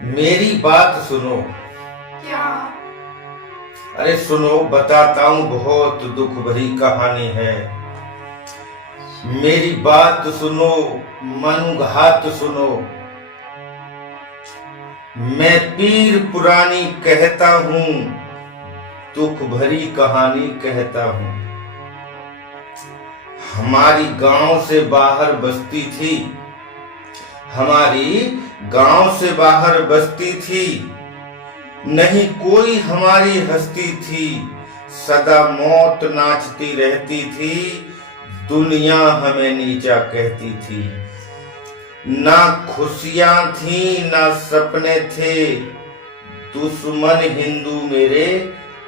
मेरी बात सुनो। क्या? अरे सुनो, बताता हूँ, बहुत दुख भरी कहानी है। मेरी बात सुनो, मनुघात सुनो। मैं पीर पुरानी कहता हूँ, दुख भरी कहानी कहता हूँ। हमारी गांव से बाहर बस्ती थी, हमारी गांव से बाहर बस्ती थी। नहीं कोई हमारी हस्ती थी, सदा मौत नाचती रहती थी। दुनिया हमें नीचा कहती थी। ना खुशियां थी ना सपने थे, दुश्मन हिंदू मेरे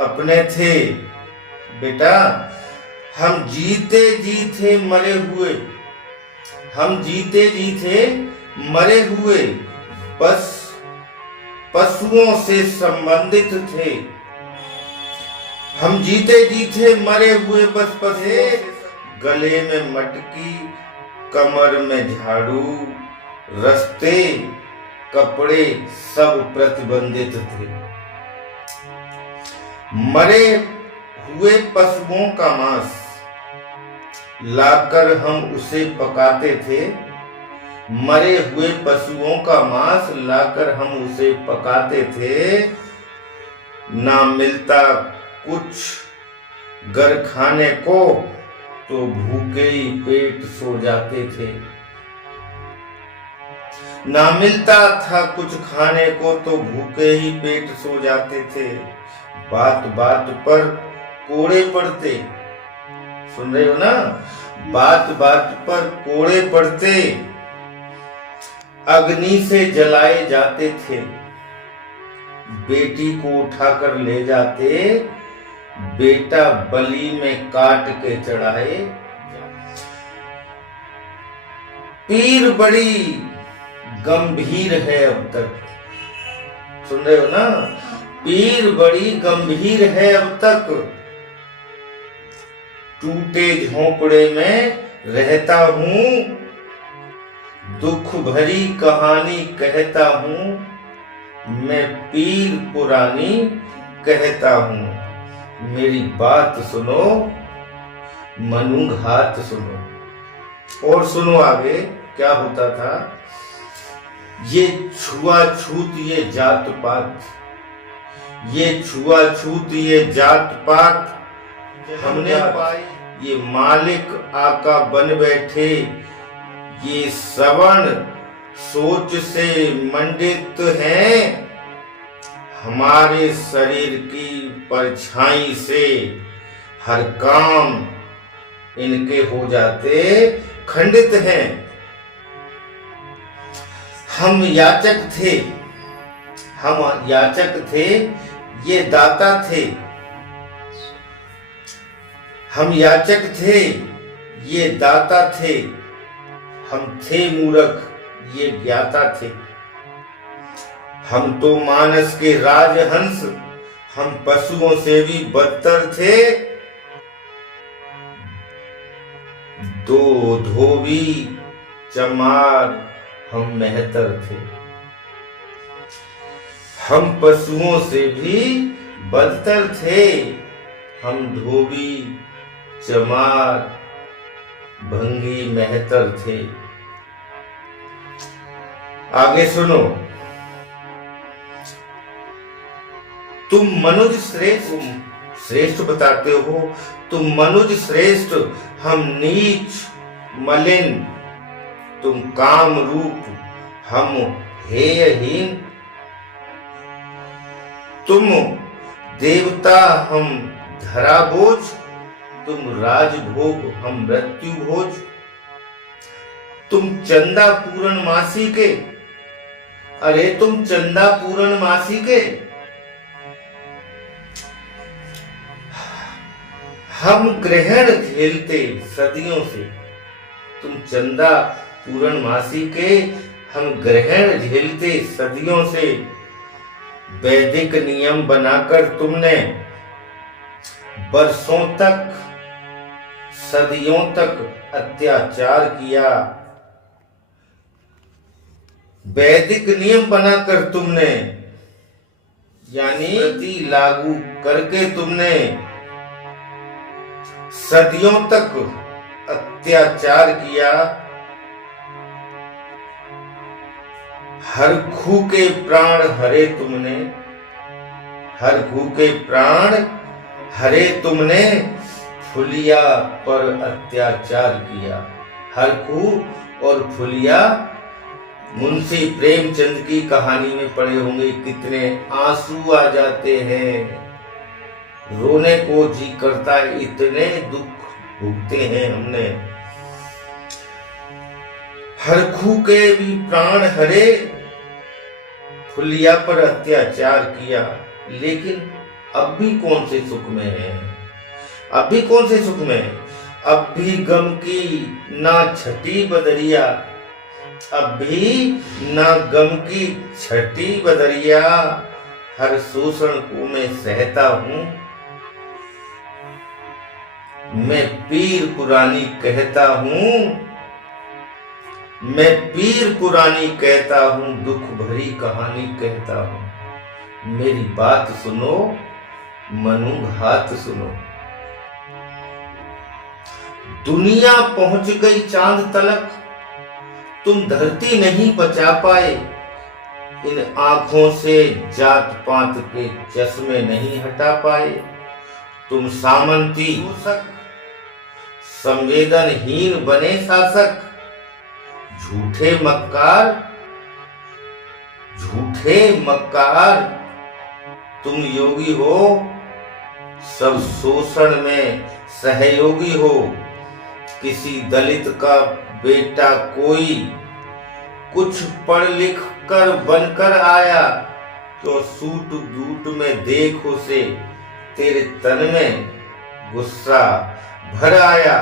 अपने थे। बेटा, हम जीते जी थे मरे हुए, हम जीते जी थे मरे हुए, बस पशुओं से संबंधित थे। हम जीते जी थे मरे हुए, बस पशुओं, गले में मटकी, कमर में झाड़ू, रास्ते कपड़े सब प्रतिबंधित थे। मरे हुए पशुओं का मांस लाकर हम उसे पकाते थे। मरे हुए पशुओं का मांस लाकर हम उसे पकाते थे। ना मिलता कुछ घर खाने को तो भूखे ही पेट सो जाते थे। ना मिलता था कुछ खाने को तो भूखे ही पेट सो जाते थे। बात बात पर कोड़े पड़ते, सुन रहे हो ना? बात बात पर कोड़े पड़ते, अग्नि से जलाए जाते थे। बेटी को उठाकर ले जाते, बेटा बलि में काट के चढ़ाए। पीर बड़ी गंभीर है अब तक, सुन रहे हो ना? पीर बड़ी गंभीर है अब तक। टूटे झोंपड़े में रहता हूँ, दुख भरी कहानी कहता हूँ। मैं पीर पुरानी कहता हूँ। मेरी बात सुनो, मनुघात सुनो। और सुनो आगे क्या होता था। ये छुआछूत, ये जात पात, ये छुआछूत, ये जात पात हमने पाई। ये मालिक आका बन बैठे, ये सवर्ण सोच से मंडित हैं। हमारे शरीर की परछाई से हर काम इनके हो जाते खंडित हैं। हम याचक थे, हम याचक थे, ये दाता थे। हम याचक थे, ये दाता थे। हम थे मूर्ख, ये ज्ञाता थे। हम तो मानस के राजहंस, हम पशुओं से भी बदतर थे। दो धोबी चमार हम मेहतर थे। हम पशुओं से भी बदतर थे। हम धोबी चमार भंगी मेहतर थे। आगे सुनो। तुम मनुज श्रेष्ठ बताते हो, तुम मनुज श्रेष्ठ, हम नीच मलिन। तुम काम रूप, हम हेयहीन। तुम देवता, हम धरा बोझ। तुम राजभोग, हम मृत्यु भोज। तुम चंदा पूरण मासी के, अरे तुम चंदा पूरण मासी के। हम ग्रहण झेलते सदियों से। तुम चंदा पूरण मासी के, हम ग्रहण झेलते सदियों से। वैदिक नियम बनाकर तुमने बरसों तक, सदियों तक अत्याचार किया। वैदिक नियम बनाकर तुमने, यानी प्रति लागू करके तुमने सदियों तक अत्याचार किया। हर खू के प्राण हरे तुमने, हर खू के प्राण हरे तुमने, फुलिया पर अत्याचार किया। हर खू और फुलिया, मुंशी प्रेमचंद की कहानी में पढ़े होंगे, कितने आंसू आ जाते हैं, रोने को जी करता है, इतने दुख भुगते हैं हमने। हर खू के भी प्राण हरे, फुलिया पर अत्याचार किया, लेकिन अब भी कौन से सुख में है, अब भी कौन से सुख में है? अब भी गम की ना छठी बदरिया, अब भी ना गम की छठी बदरिया, हर शोषण को मैं सहता हूं, मैं पीर पुरानी कहता हूं, मैं पीर पुरानी कहता हूं, दुख भरी कहानी कहता हूं। मेरी बात सुनो, मनु घात सुनो। दुनिया पहुंच गई चांद तलक, तुम धरती नहीं बचा पाए, इन आंखों से जात पात के चश्मे नहीं हटा पाए। तुम सामंती शोषक, संवेदनहीन बने शासक, झूठे मक्कार, झूठे मक्कार, तुम योगी हो, सब शोषण में सहयोगी हो। किसी दलित का बेटा कोई कुछ पढ़ लिख कर बनकर आया, तो सूट बूट में देख उसे, तेरे तन में गुस्सा भर आया।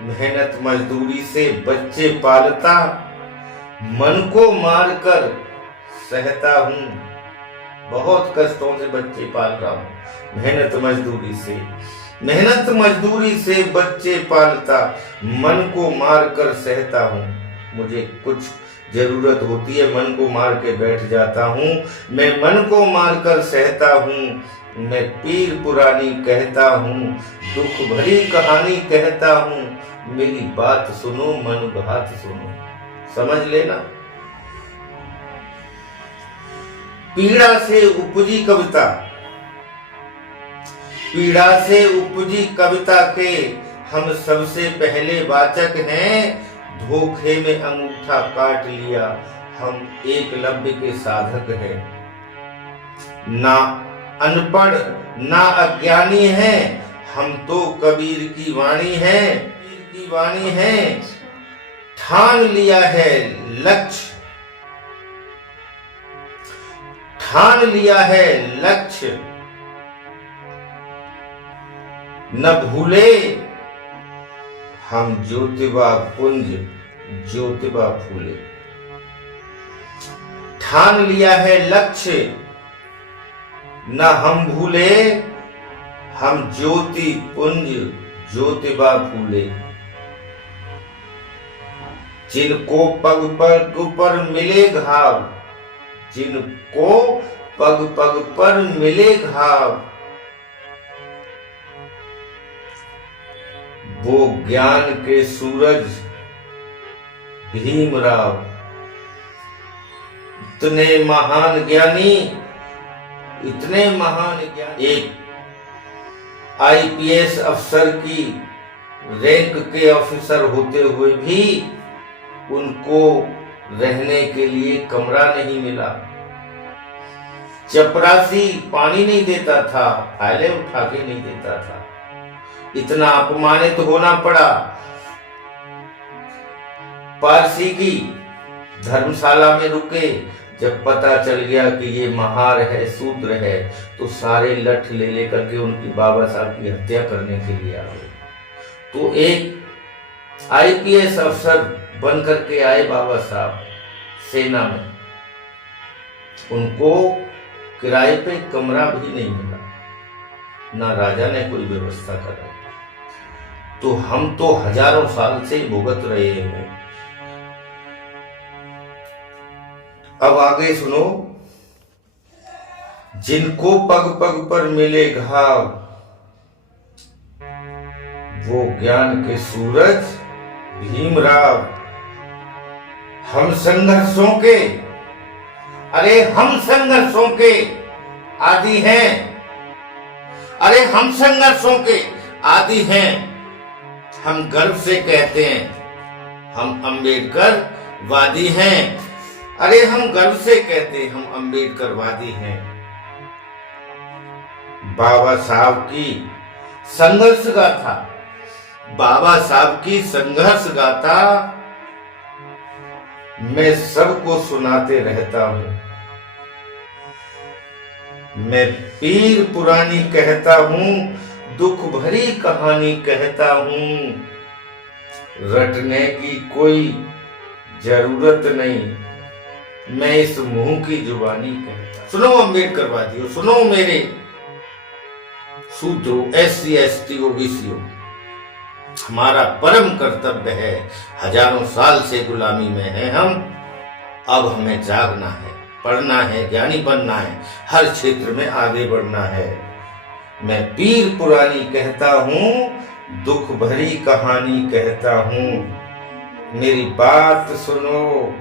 मेहनत मजदूरी से बच्चे पालता, मन को मारकर सहता हूँ, बहुत कष्टों से बच्चे पाल रहा हूँ, मेहनत मजदूरी से, मेहनत मजदूरी से बच्चे पालता, मन को मारकर सहता हूँ। मुझे कुछ जरूरत होती है, मन को मार के बैठ जाता हूँ, मैं मन को मारकर सहता हूँ, मैं पीर पुरानी कहता हूँ, दुख भरी कहानी कहता हूँ। मेरी बात सुनो, मन घात सुनो, समझ लेना। पीड़ा से उपजी कविता, पीड़ा से उपजी कविता के हम सबसे पहले वाचक हैं। धोखे में अंगूठा काट लिया, हम एकलव्य के साधक हैं। ना अनपढ़ ना अज्ञानी हैं, हम तो कबीर की वाणी है, कबीर की वाणी है। ठान लिया है लक्ष्य, ठान लिया है लक्ष्य, न भूले हम ज्योतिबा पुंज ज्योतिबा फूले। ठान लिया है लक्ष्य, न हम भूले हम ज्योति पुंज ज्योतिबा फूले। जिनको पग पग पर मिले घाव, जिनको पग पग पर मिले घाव, वो ज्ञान के सूरज भीमराव। इतने महान ज्ञानी, इतने महान ज्ञानी, एक आईपीएस अफसर की रैंक के ऑफिसर होते हुए भी उनको रहने के लिए कमरा नहीं मिला। चपरासी पानी नहीं देता था, थैले उठा के नहीं देता था, इतना अपमानित होना पड़ा। पारसी की धर्मशाला में रुके, जब पता चल गया कि ये महार है, शूद्र है, तो सारे लठ ले लेकर के उनकी बाबा साहब की हत्या करने के लिए आ गए। तो एक आईपीएस अफसर बन करके आए बाबा साहब सेना में, उनको किराए पे कमरा भी नहीं मिला, ना राजा ने कोई व्यवस्था कराई। तो हम तो हजारों साल से भुगत रहे हैं। अब आगे सुनो। जिनको पग पग पर मिले घाव, वो ज्ञान के सूरज भीमराव। हम संघर्षों के, अरे हम संघर्षों के आदि हैं, अरे हम संघर्षों के आदि हैं। हम गर्व से कहते हैं हम अंबेडकर वादी हैं। अरे हम गर्व से कहते हैं हम अंबेडकर वादी हैं। बाबा साहब की संघर्ष गाथा, बाबा साहब की संघर्ष गाथा मैं सबको सुनाते रहता हूं। मैं पीर पुरानी कहता हूं, दुख भरी कहानी कहता हूं। रटने की कोई जरूरत नहीं, मैं इस मुंह की जुबानी कहता। सुनो अंबेडकर वादियों, सुनो मेरे सूत्रों, SC ST OBC, हमारा परम कर्तव्य है। हजारों साल से गुलामी में है हम, अब हमें जागना है, पढ़ना है, ज्ञानी बनना है, हर क्षेत्र में आगे बढ़ना है। मैं पीर पुरानी कहता हूं, दुख भरी कहानी कहता हूं। मेरी बात सुनो,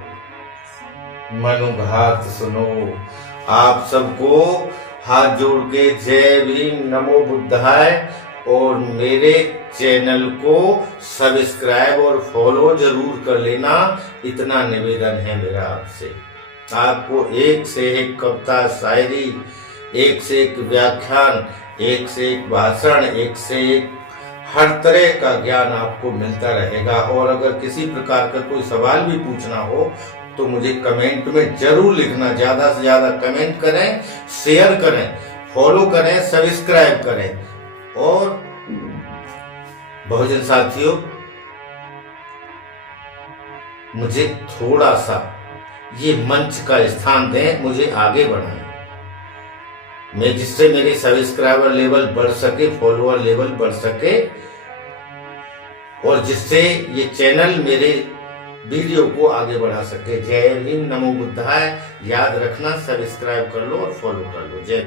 मनुघात सुनो। आप सबको हाथ जोड़ के जय भीम, नमो बुद्धाय, और मेरे चैनल को सब्सक्राइब और फॉलो जरूर कर लेना, इतना निवेदन है मेरा आपसे। आपको एक से एक कविता, शायरी, एक से एक व्याख्यान, एक से एक भाषण, एक से एक हर तरह का ज्ञान आपको मिलता रहेगा। और अगर किसी प्रकार का कोई सवाल भी पूछना हो तो मुझे कमेंट में जरूर लिखना। ज्यादा से ज्यादा कमेंट करें, शेयर करें, फॉलो करें, सब्सक्राइब करें। और बहुजन साथियों, मुझे थोड़ा सा ये मंच का स्थान दें, मुझे आगे बढ़ाएं, मैं जिससे मेरे सब्सक्राइबर लेवल बढ़ सके, फॉलोअर लेवल बढ़ सके, और जिससे ये चैनल मेरे वीडियो को आगे बढ़ा सके। जय हिंद, नमो बुद्धाय। याद रखना, सब्सक्राइब कर लो और फॉलो कर लो। जय।